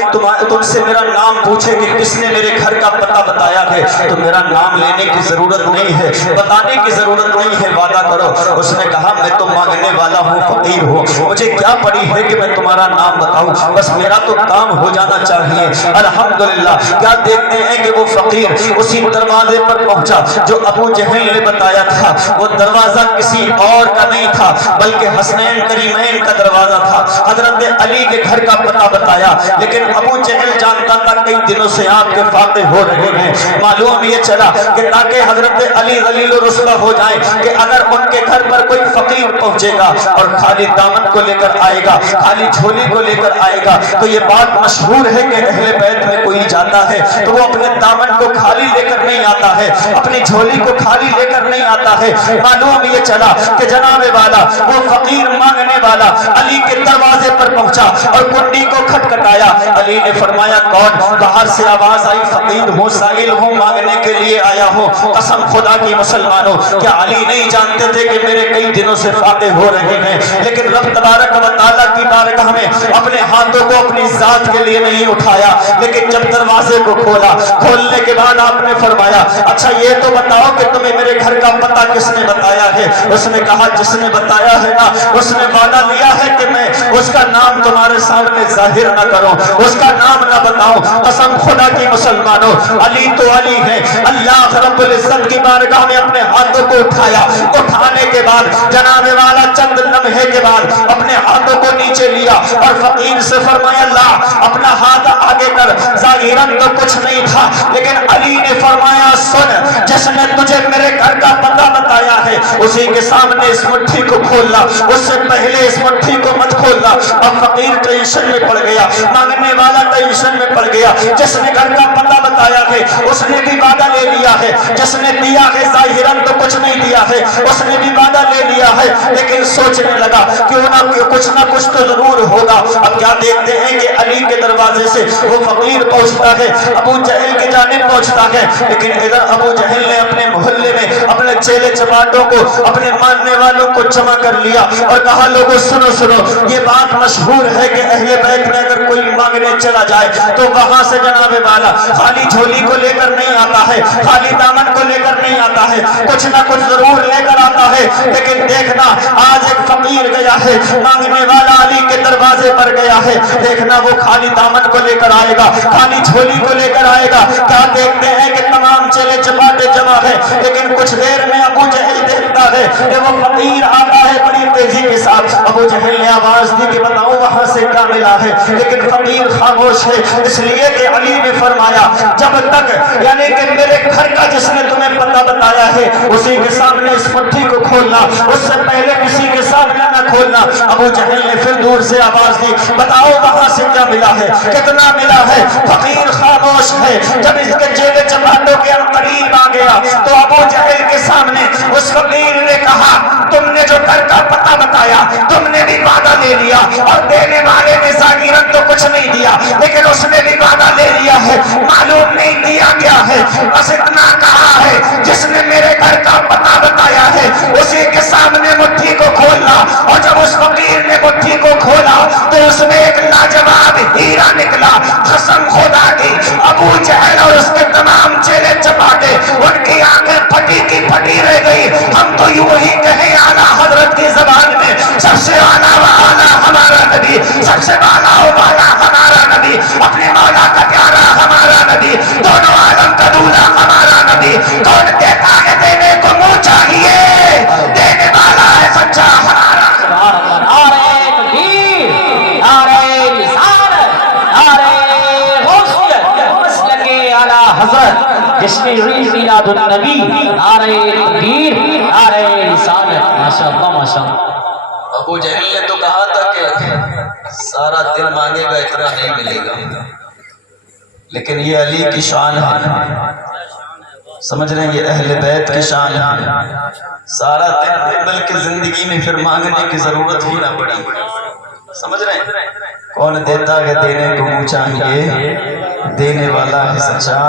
تم سے میرا نام پوچھے کہ کس نے میرے گھر کا پتہ بتایا ہے تو میرا نام لینے کی ضرورت نہیں ہے، بتانے کی ضرورت نہیں ہے، وعدہ کرو۔ اس نے کہا میں تو مانگنے والا ہوں، فقیر ہوں، مجھے کیا پڑی ہے کہ میں تمہارا نام بتاؤں، بس میرا تو کام ہو جانا چاہیے۔ الحمدللہ کیا دیکھتے ہیں کہ وہ فقیر اسی دروازے پر پہنچا جو ابو جہل نے بتایا تھا۔ وہ دروازہ کسی اور کا نہیں تھا بلکہ حسنین کریمین کا دروازہ تھا, حضرت علی کے گھر کا پتہ بتایا, لیکن ابو جہل جانتا تھا کئی دنوں سے آپ کے فاتح ہو رہے ہیں. معلوم یہ چلا کہ تاکہ حضرت علی ذلیل و رسوا ہو جائیں کہ اگر ان کے گھر پر کوئی فقیر پہنچے گا اور خالی دامن کو لے کر آئے گا, خالی جھولی کو لے کر آئے گا, تو یہ بات مشہور ہے کہ اہل بیت میں کوئی جاتا ہے تو وہ اپنے دامن کو خالی لے کر نہیں آتا ہے, اپنی جھولی کو خالی لے کر نہیں آتا ہے. معلوم یہ چلا کہ جناب والا وہ فقیر مانگنے والا علی کے دروازے پر پہنچا اور کنڈی کو کھٹکھٹایا. علی نے فرمایا کون؟ باہر سے آواز آئی فقیر ہوں, سائل ہوں, مانگنے کے لیے آیا ہوں. قسم خدا کی مسلمانوں, کیا علی نہیں جانتے تھے کہ میرے کئی دنوں سے فاتح ہو رہے ہیں, لیکن رب تبارک و تعالیٰ کی بارگاہ میں اپنے ہاتھوں کو اپنی ذات کے لیے نہیں اٹھایا, لیکن جب دروازے کو کھولا, کھولنے کے بعد آپ نے فرمایا اچھا یہ تو بتاؤ کہ تمہیں میرے گھر کا پتہ کس نے بتایا ہے؟ اس نے کہا جس نے بتایا ہے نا اس نے وعدہ لیا ہے کہ میں اس کا نام تمہارے سامنے ظاہر نہ کروں, اس کا نام نہ بتاؤں. قسم خدا کی مسلمانوں, علی تو علی ہے. اللہ رب العزت کی بارگاہ میں اپنے ہاتھوں کو اٹھایا, اٹھانے کے بعد جناب والا چند لمحے کے بعد اپنے ہاتھوں کو نیچے لیا اور فقیر سے فرمایا اللہ اپنا ہاتھ آگے کر. ظاہراً تو کچھ نہیں تھا, لیکن علی نے فرمایا سن, جس نے تجھے میرے گھر کا پتہ بتایا ہے اسی کے سامنے اس مٹھی کو کھولنا, اس سے پہلے اس مٹھی کو مت کھولنا. اب فقیر ٹینشن میں پڑ گیا, مانگنے والا ٹینشن میں پڑ گیا. جس نے گھر کا پتہ بتایا ہے اس نے بھی وعدہ لے لیا ہے, جس نے دیا ہے ظاہراً تو کچھ نہیں دیا ہے, اس نے بھی وعدہ لے لیا ہے, لیکن سوچنے لگا کیوں نہ کچھ تو ضرور ہوگا. اب کیا دیکھتے ہیں کہ علی کے دروازے سے وہ فقیر پہنچتا ہے, ابو جہل کی جانب پہنچتا ہے, لیکن ادھر ابو جہل نے اپنے محلے میں اپنے چیلے چپاٹوں کو, اپنے ماننے والوں کو جمع کر لیا اور کہا لوگوں سنو سنو, یہ بات مشہور ہے کہ اہل بیت میں اگر کوئی مانگنے چلا جائے تو وہاں سے جناب والا خالی جھولی کو لے کر نہیں آتا ہے, خالی دامن کو لے کر نہیں آتا ہے, کچھ نہ کچھ ضرور لے کر آتا ہے. لیکن دیکھنا آج ایک فقیر گیا ہے, مانگنے والا علی کے دروازے پر گیا ہے, دیکھنا وہ خالی دامن کو لے کر آئے گا, خالی جھولی کو لے کر آئے گا. کیا دیکھتے ہیں کہ تمام چلے چپاٹے جمع ہے, لیکن کچھ دیر میں ابو جہل دیکھتا ہے کہ وہ فقیر آتا ہے بڑی تیزی کے ساتھ. ابو جہل نے آواز دی کہ بتاؤ وہاں سے کیا ملا ہے, لیکن فقیر خاموش ہے, اس لیے کہ علی نے فرمایا جب تک یعنی کہ میرے گھر کا جس نے تمہیں پتہ بتایا ہے اسی کے سامنے اس مٹھی کو کھولنا, اس سے پہلے کسی کے سامنے نہ کھولنا. ابو جہل نے پھر دور سے آواز دی بتاؤ وہاں سے کیا ملا ہے, کتنا ملا ہے؟ فقیر خاموش ہے. جب اس کے جیلے چپاٹوں کے قریب آ گیا تو ابو جہل کے سامنے اس فقیر نے کہا تم نے جو گھر کا پتہ بتایا تم نے بھی وعدہ لے لیا, اور دینے والے نے ظاہراً تو کچھ نہیں دیا لیکن اس نے بھی وعدہ لے لیا ہے, معلوم نہیں دیا کیا ہے, بس اتنا کہا ہے جس نے میرے گھر کا پتہ بتایا ہے اسی کے سامنے مٹھی کو کھولنا. اور جب اس فقیر نے مٹھی کو کھولا تو اس میں ایک لاجواب ہیرا نکلا. قسم خدا کی ابو جہل اور اس کے تمام چیلے چپاٹے ان کی آنکھیں پھٹی کی پھٹی رہ گئی. ہم تو یوں ہی کہیں اعلیٰ حضرت کی زبان میں سب سے اعلیٰ و اعلیٰ ہمارا نبی, سب سے بالا و بالا ہمارا نبی, اپنے مولا کا پیارا ہمارا نبی, دونوں عالم کا دولہ ہمارا نبی. کون دیتا ہے دینے کو منہ چاہیے, دینے والا ہے سچا ہمارا. نعرہ تکبیر, نعرہ رسالت, نعرہ غوثیت, مسلک اعلیٰ حضرت جس نے میلاد النبی, نعرہ تکبیر, نعرہ رسالت. ماشاءاللہ ماشاءاللہ. ابو جہل نے تو کہا تھا کہ سارا دن مانگے گا اتنا نہیں ملے گا, لیکن یہ علی کی شان ہے, سمجھ رہے ہیں, یہ اہل بیت کی شان ہے. سارا دن بلکہ زندگی میں پھر مانگنے کی ضرورت ہی نہ پڑی. سمجھ رہے ہیں, کون دیتا ہے دینے کو منہ چاہیے, دینے والا ہے سچا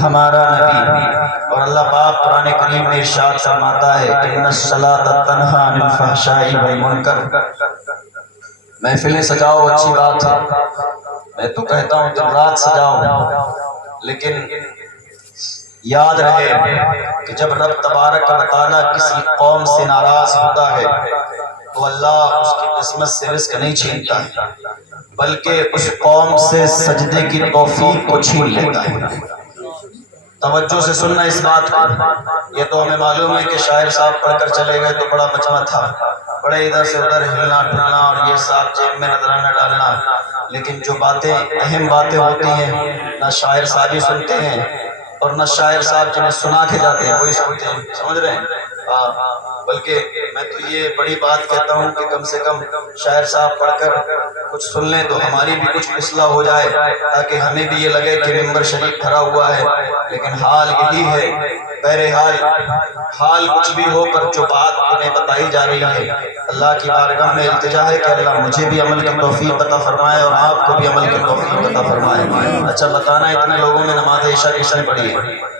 ہمارا نبی. اور اللہ پاک قرآن کریم میں ارشاد فرماتا ہے ان الصلاۃ تنہی عن الفحشاء والمنکر. محفلیں سجاؤ اچھی بات ہے, میں تو کہتا ہوں دن رات سجاؤ, لیکن یاد رہے کہ جب رب تبارک و تعالیٰ کسی قوم سے ناراض ہوتا ہے تو اللہ اس کی قسمت سے رزق نہیں چھینتا, بلکہ اس قوم سے سجدے کی توفیق کو چھین لیتا ہے. توجہ سے سننا اس بات کو. یہ تو ہمیں معلوم ہے کہ شاعر صاحب پڑھ کر چلے گئے تو بڑا مجمع تھا، بڑے ادھر سے ادھر ہلنا ڈھلنا اور یہ صاحب جیب میں نظرانہ ڈالنا، لیکن جو باتیں اہم باتیں ہوتی ہیں نہ شاعر صاحب ہی سنتے ہیں اور نہ شاعر صاحب جنہیں سنا کے جاتے ہیں وہی سنتے ہیں. سمجھ رہے ہیں؟ بلکہ میں تو یہ بڑی بات کہتا ہوں کہ کم سے کم شاعر صاحب پڑھ کر کچھ سن لیں تو ہماری بھی کچھ اصلاح ہو جائے، تاکہ ہمیں بھی یہ لگے کہ ممبر شریف بھرا ہوا ہے. لیکن حال یہی ہے، بہرحال حال کچھ بھی ہو پر جو بات انہیں بتائی جا رہی ہے، اللہ کی بارگاہ میں التجا ہے کہ اللہ مجھے بھی عمل کی توفیق عطا فرمائے اور آپ کو بھی عمل کی توفیق عطا فرمائے. اچھا بتانا اتنے لوگوں میں نماز عشاء کس نے پڑھی ہے؟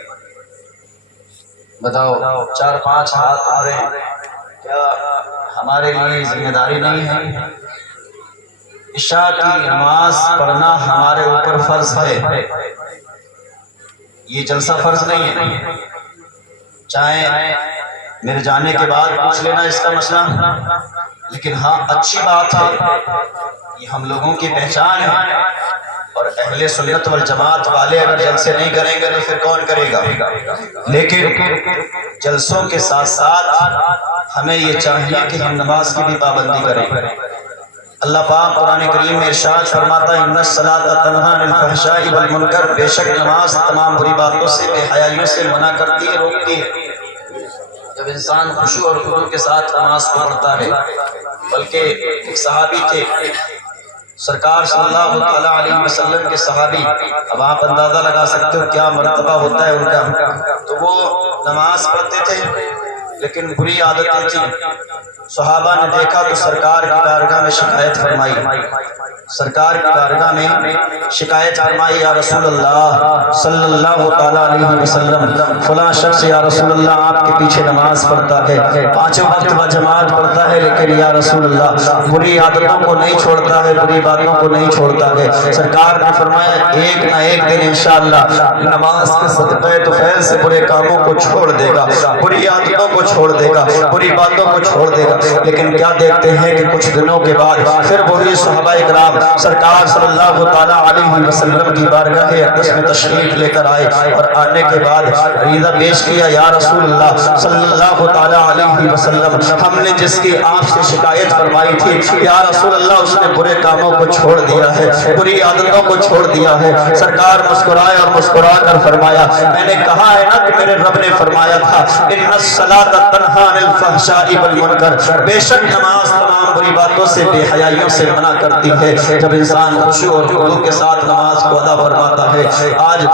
بتاؤ. 4-5 ہاتھ آ رہے ہیں. کیا ہمارے لیے ذمہ داری نہیں ہے؟ عشاء کی نماز پڑھنا ہمارے اوپر فرض ہے، یہ جلسہ فرض نہیں ہے. چاہے میرے جانے کے بعد پوچھ لینا اس کا مسئلہ، لیکن ہاں اچھی بات ہے، یہ ہم لوگوں کی پہچان ہے. اور اہل سنت والجماعت والے اگر جلسے نہیں کریں گے تو پھر کون کرے گا؟ لیکن جلسوں کے ساتھ ساتھ ہمیں یہ چاہیے کہ ہم نماز کی بھی پابندی کریں. اللہ پاک قرآن کریم میں ارشاد فرماتا ہے ان الصلاۃ تنہی عن الفحشاء والمنکر، بے شک نماز تمام بری باتوں سے بے حیائیوں سے منع کرتی ہے، روکتی ہے. جب انسان خشوع اور خضوع کے ساتھ نماز کو پڑھتا ہے. بلکہ ایک صحابی تھے سرکار صلی اللہ تعالیٰ علیہ وسلم کے صحابی، اب آپ اندازہ لگا سکتے ہو کیا مرتبہ ہوتا ہے ان کا. تو وہ نماز پڑھتے تھے لیکن بری عادتیں تھیں. صحابہ نے دیکھا تو سرکار کی بارگاہ میں شکایت فرمائی. سرکار کی بارگاہ میں شکایت فرمائی، یا رسول اللہ صلی اللہ تعالیٰ علیہ وسلم، فلاں شخص یا رسول اللہ آپ کے پیچھے نماز پڑھتا ہے، 5 وقت بجماعت پڑھتا ہے، لیکن یا رسول اللہ بری عادتوں کو نہیں چھوڑتا ہے، بری باتوں کو نہیں چھوڑتا ہے. سرکار نے فرمایا ایک نہ ایک دن انشاءاللہ نماز کے صدقے تو فیض سے برے کاموں کو چھوڑ دے گا، بری عادتوں کو چھوڑ دے گا، بری باتوں کو چھوڑ دے گا. لیکن کیا دیکھتے ہیں کہ کچھ دنوں کے بعد پھر وہی صحابہ اکرام سرکار صلی اللہ تعالیٰ علیہ وسلم کی بارگاہ اقدس میں تشریف لے کر آئے، اور آنے کے بعد عریضہ پیش کیا، یا رسول اللہ صلی اللہ تعالیٰ علیہ وسلم، ہم نے جس کی آپ سے شکایت فرمائی تھی یا رسول اللہ اس نے برے کاموں کو چھوڑ دیا ہے، بری عادتوں کو چھوڑ دیا ہے. سرکار مسکرائے اور مسکرا کر فرمایا میں نے کہا ہے نا کہ میرے رب نے فرمایا تھا ان الصلاۃ تنہی عن الفحشاء والمنکر، بے شک نماز تمام بری باتوں سے بے حیائیوں سے منع کرتی ہے. جب انسان خشوع اور خضوع کے ساتھ نماز کو ادا فرماتا ہے. آج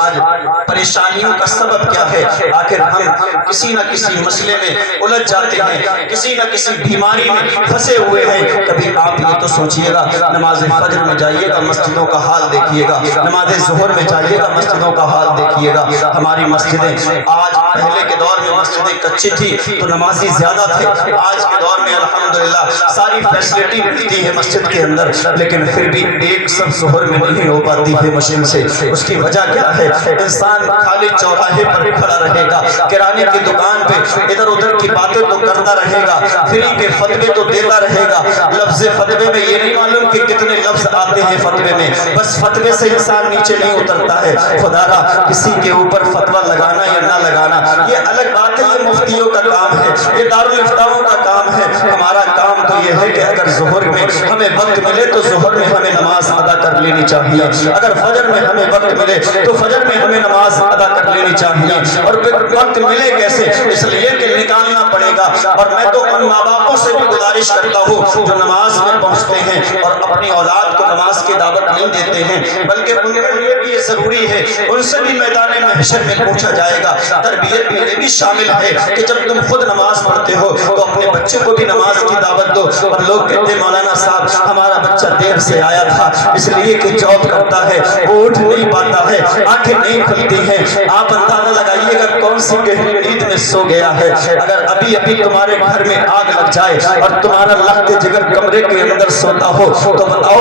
پریشانیوں کا سبب کیا ہے؟ آخر ہم کسی نہ کسی مسئلے میں الجھ جاتے ہیں، کسی نہ کسی بیماری میں پھنسے ہوئے ہیں. کبھی آپ یہ تو سوچئے گا نماز فجر میں جائیے گا مسجدوں کا حال دیکھیے گا، نماز ظہر میں جائیے گا مسجدوں کا حال دیکھیے گا. ہماری مسجدیں آج پہلے کے دور میں مسجدیں کچی تھی تو نمازی زیادہ تھے، آج کے دور میں الحمدللہ ساری فیسلٹی ملتی ہے مسجد کے اندر، لیکن پھر بھی ایک سب ظہر میں نہیں ہو پاتی ہے مشکل سے. اس کی وجہ کیا ہے؟ انسان خالی چوراہے پر کھڑا رہے گا، کرانے کی دکان پہ ادھر ادھر کی باتیں تو کرتا رہے گا، فری کے فتوے تو دیتا رہے گا. لفظ فتوے میں یہ نہیں معلوم کہ کتنے لفظ آتے ہیں فتوے میں، بس فتوے سے انسان نیچے نہیں اترتا ہے. خدا را کسی کے اوپر فتویٰ لگانا یا نہ لگانا یہ الگ بات ہے، یہ مفتیوں کا کام ہے، یہ دارالافتاؤں کا کام ہے. ہمارا کام تو یہ ہے کہ اگر ظہر میں ہمیں وقت ملے تو ظہر میں ہمیں نماز ادا کر لینی چاہیے، اگر فجر میں ہمیں وقت ملے تو فجر میں ہمیں نماز ادا کر لینی چاہیے. اور وقت ملے کیسے؟ اس لیے کہ نکالنا پڑے گا. اور میں تو ان ماں باپوں سے بھی گزارش کرتا ہوں جو نماز میں پہنچتے ہیں اور اپنی اولاد کو نماز کی دعوت نہیں دیتے ہیں، بلکہ ان کے لیے بھی یہ ضروری ہے ان سے بھی میدان محشر میں پوچھا جائے گا. تربیت میں یہ بھی شامل ہے کہ جب تم خود نماز پڑھتے ہو تو اپنے بچے کو بھی نماز کی دعوت دو. اور لوگ کہتے ہیں مولانا صاحب ہمارا بچہ دیر سے آیا تھا اس لیے کہ جاب کرتا ہے، وہ اٹھ نہیں پاتا ہے، آنکھیں نہیں کھلتی ہیں. آپ اندازہ لگائیے گا کون سی گہری نیند میں سو گیا ہے. اگر ابھی ابھی تمہارے گھر میں آگ لگ جائے اور تمہارا لخت جگر کمرے کے اندر سوتا ہو تو بتاؤ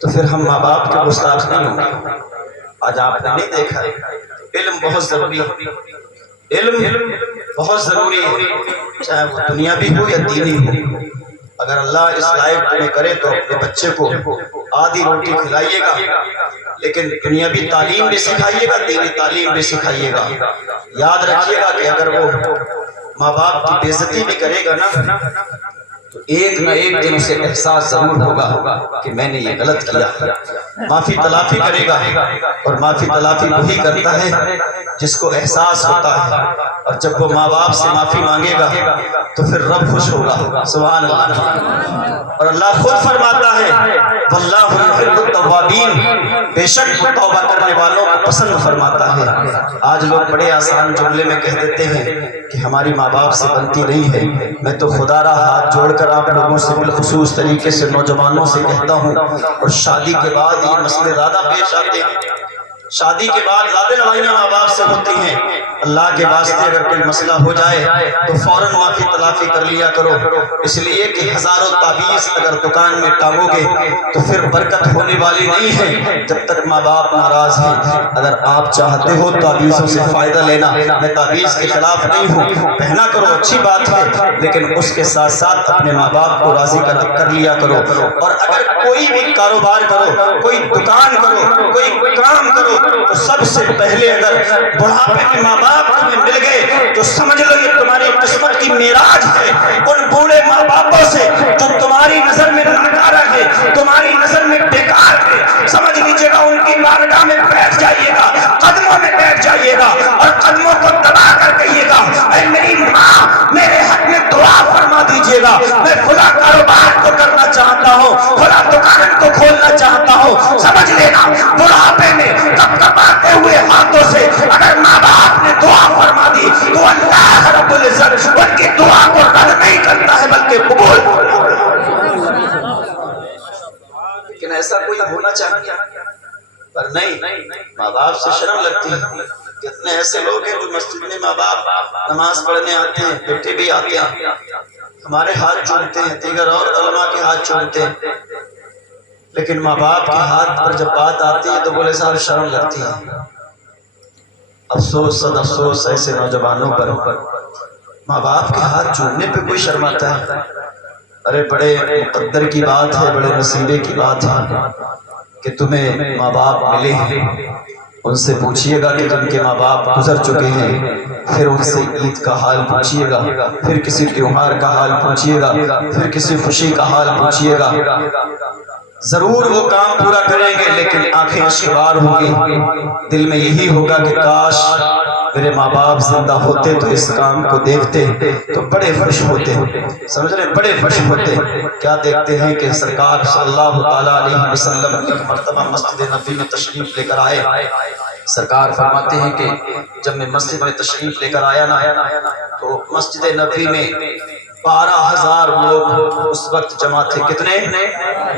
تو پھر ہم ماں باپ کے گستاخ نہیں ہوں گے۔ آج آپ نے نہیں دیکھا علم بہت ضروری ہے، علم بہت ضروری ہے، چاہے وہ دنیاوی ہو یا دینی ہو۔ اگر اللہ اس لائق تمہیں کرے تو اپنے بچے کو آدھی روٹی کھلائیے گا، لیکن دنیاوی تعلیم بھی سکھائیے گا، دینی تعلیم بھی سکھائیے گا۔ یاد رکھیے گا کہ اگر وہ ماں باپ کی بے عزتی بھی کرے گا نا تو ایک نہ ایک دن اسے احساس ضرور ہوگا کہ میں نے یہ غلط کیا۔ معافی تلافی کرے گا، اور معافی تلافی وہی کرتا ہے جس کو احساس ہوتا ہے، اور جب وہ ماں باپ سے معافی مانگے گا تو پھر رب خوش ہوگا۔ سبحان اللہ۔ اور اللہ خود فرماتا ہے واللہ یحب التوابین، بے شک وہ توبہ کرنے والوں کو پسند فرماتا ہے۔ آج لوگ بڑے آسان جملے میں کہہ دیتے ہیں کہ ہماری ماں باپ سے بنتی نہیں ہے۔ میں تو خدا را ہاتھ جوڑ کر آپ لوگوں سے بالخصوص طریقے سے نوجوانوں سے کہتا ہوں، اور شادی کے بعد یہ مسئلے زیادہ پیش آتے ہیں، شادی کے بعد زیادہ لڑائیاں ماں باپ سے ہوتی ہیں۔ اللہ کے واسطے اگر کوئی مسئلہ ہو جائے تو فوراً معافی تلافی کر لیا کرو، اس لیے کہ ہزاروں تعویذ اگر دکان میں ٹانگو گے تو پھر برکت ہونے والی نہیں ہے جب تک ماں باپ ناراض ہیں۔ اگر آپ چاہتے ہو تعویذوں سے فائدہ لینا، میں تعویذ کے خلاف نہیں ہوں، پہنا کرو اچھی بات ہے، لیکن اس کے ساتھ ساتھ اپنے ماں باپ کو راضی کر لیا کرو۔ اور اگر کوئی بھی کاروبار کرو، کوئی دکان کرو، کوئی کام کرو، تو سب سے پہلے اگر بڑھاپے میں ماں باپ تمہیں مل گئے تو سمجھ لو یہ تمہاری قسمت کی معراج ہے۔ ان بوڑھے ماں باپوں سے جو تمہاری نظر میں ناکارہ ہے، تمہاری نظر میں بیکار ہے، سمجھ لیجئے گا ان کی بارگاہ میں بیٹھ جائیے گا، قدموں میں بیٹھ جائیے گا، اور قدموں کو دبا کر کہیے گا اے میری ماں میرے حق میں دعا فرما دیجئے گا، میں فلاں کاروبار کو کرنا چاہتا ہوں، فلاں دکان کو کھولنا چاہتا ہوں۔ سمجھ لینا بڑھاپے میں کپکپاتے ہوئے ہاتھوں سے اگر ماں باپ نے دعا فرما دی تو اللہ رب العزت ان کی دعا کو رد نہیں کرتا ہے بلکہ قبول کرتا ہے۔ لیکن ایسا کوئی ہونا چاہیے پر نہیں، ماں باپ سے شرم لگتی ہے۔ کتنے ایسے لوگ ہیں جو مسجد میں ماں باپ نماز پڑھنے آتے ہیں، بیٹے بھی آتے ہیں، ہمارے ہاتھ چومتے ہیں، دیگر اور علماء کے ہاتھ چومتے ہیں، لیکن ماں باپ کے ہاتھ پر جب بات آتی ہے تو بولے صاحب شرم لگتی ہے۔ افسوس صد افسوس ایسے نوجوانوں پر، ماں باپ کے ہاتھ چومنے پہ کوئی شرماتا ہے۔ ارے بڑے مقدر کی بات ہے، بڑے نصیبے کی بات ہے کہ تمہیں ماں باپ ملے ہیں۔ ان سے پوچھئے گا کہ جن کے ماں باپ گزر چکے ہیں، پھر ان سے عید کا حال پوچھئے گا، پھر کسی تیوہار کا حال پوچھئے گا، پھر کسی خوشی کا حال پوچھئے گا۔ ضرور وہ کام پورا کریں گے لیکن آنکھیں اشکبار ہوں گی، دل میں یہی ہوگا کہ کاش میرے ماں باپ زندہ ہوتے تو اس کام کو دیکھتے تو بڑے خوش ہوتے۔ سمجھ رہے بڑے خوش ہوتے۔ کیا دیکھتے ہیں کہ سرکار صلی اللہ علیہ وسلم ایک مرتبہ مسجد نبی میں تشریف لے کر آئے۔ سرکار فرماتے ہیں کہ جب میں مسجد میں تشریف لے کر آیا نا تو مسجد نبی میں 12,000 لوگ اس وقت جمع تھے۔ کتنے؟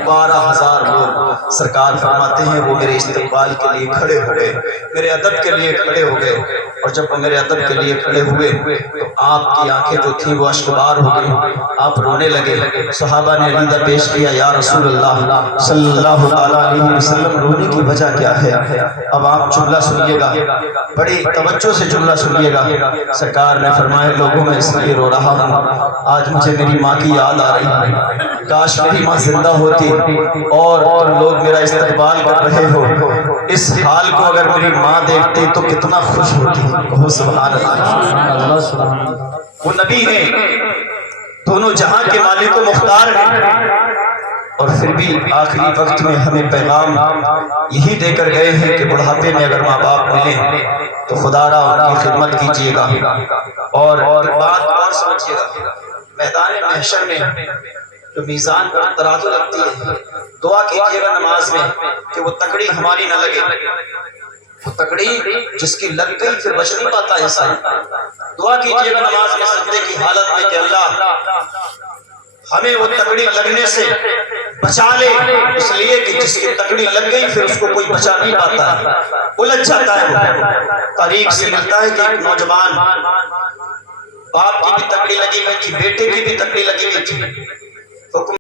12,000 لوگ۔ سرکار فرماتے ہیں وہ میرے استقبال کے لیے کھڑے ہو گئے، میرے ادب کے لیے کھڑے ہو گئے، اور جب وہ میرے ادب کے لیے کھڑے ہوئے تو آپ کی آنکھیں جو تھیں وہ اشکبار ہو گئی، آپ رونے لگے۔ صحابہ نے عقیدہ پیش کیا یا رسول اللہ صلی اللہ علیہ وسلم رونے کی وجہ کیا ہے؟ اب آپ جملہ سنیے گا، بڑی توجہ سے جملہ سنیے گا۔ سرکار نے فرمایا لوگوں میں اس لیے رو رہا ہوں، آج مجھے میری ماں کی یاد آ رہی ہے، کاش میری ماں زندہ ہوتی اور تم لوگ میرا استقبال کر رہے ہو۔ اس حال کو اگر میری ماں دیکھتی تو کتنا خوش ہوتی۔ کہو سبحان اللہ۔ وہ نبی ہیں، دونوں جہاں کے مالک و مختار ہیں، اور پھر بھی آخری وقت میں ہمیں پیغام یہی دے کر گئے ہیں کہ بڑھاپے میں اگر ماں باپ ملیں تو خدا را ان کی خدمت کیجئے گا۔ اور بات اور سمجھئے گا، میدان محشر میں جو میزان پر ترازو لگتی ہے، دعا کیجئے گا نماز میں کہ وہ تکڑی ہماری نہ لگے۔ وہ تکڑی جس کی لگ گئی پھر بچ نہیں پاتا انسان۔ دعا کیجئے گا نماز میں سجدے کی حالت میں کہ اللہ ہمیں وہ تکڑی لگنے سے بچا لے، اس لیے کہ جس کی تکڑی لگ گئی پھر اس کو کوئی بچا نہیں پاتا ہے، الجھ جاتا ہے۔ وہ تاریخ سے ملتا ہے کہ ایک نوجوان باپ کی بھی تکڑی لگی ہوئی تھی، بیٹے کی بھی تکڑی لگی ہوئی تھی، حکم